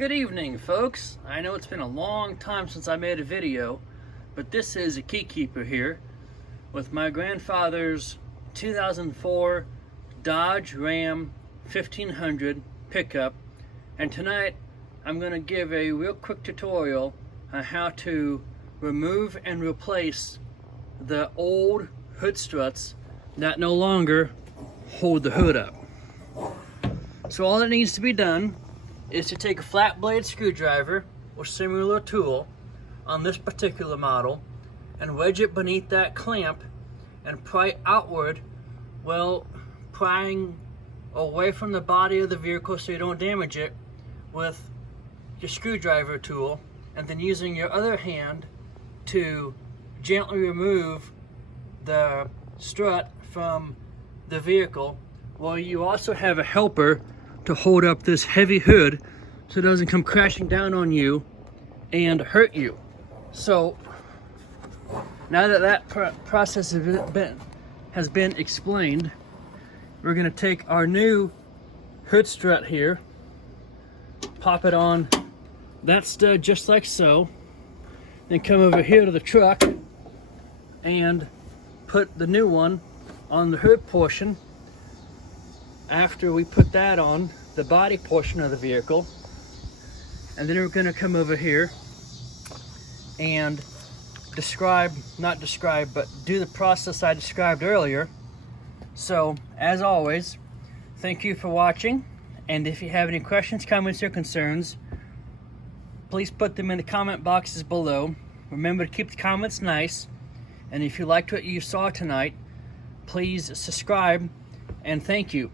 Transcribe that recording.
Good evening, folks. I know it's been a long time since I made a video, but this is a KeyKeeper here with my grandfather's 2004 Dodge Ram 1500 pickup, and tonight I'm going to give a real quick tutorial on how to remove and replace the old hood struts that no longer hold the hood up. So all that needs to be done is to take a flat blade screwdriver or similar tool on this particular model and wedge it beneath that clamp and pry outward, well, prying away from the body of the vehicle so you don't damage it with your screwdriver tool, and then using your other hand to gently remove the strut from the vehicle, while you also have a helper to hold up this heavy hood so it doesn't come crashing down on you and hurt you. So now that that process has been explained, we're going to take our new hood strut here, pop it on that stud just like so, then come over here to the truck and put the new one on the hood portion. After we put that on the body portion of the vehicle, and then we're going to come over here and do the process I described earlier. So as always, thank you for watching, and if you have any questions, comments, or concerns, please put them in the comment boxes below. Remember to keep the comments nice, and if you liked what you saw tonight, please subscribe, and thank you.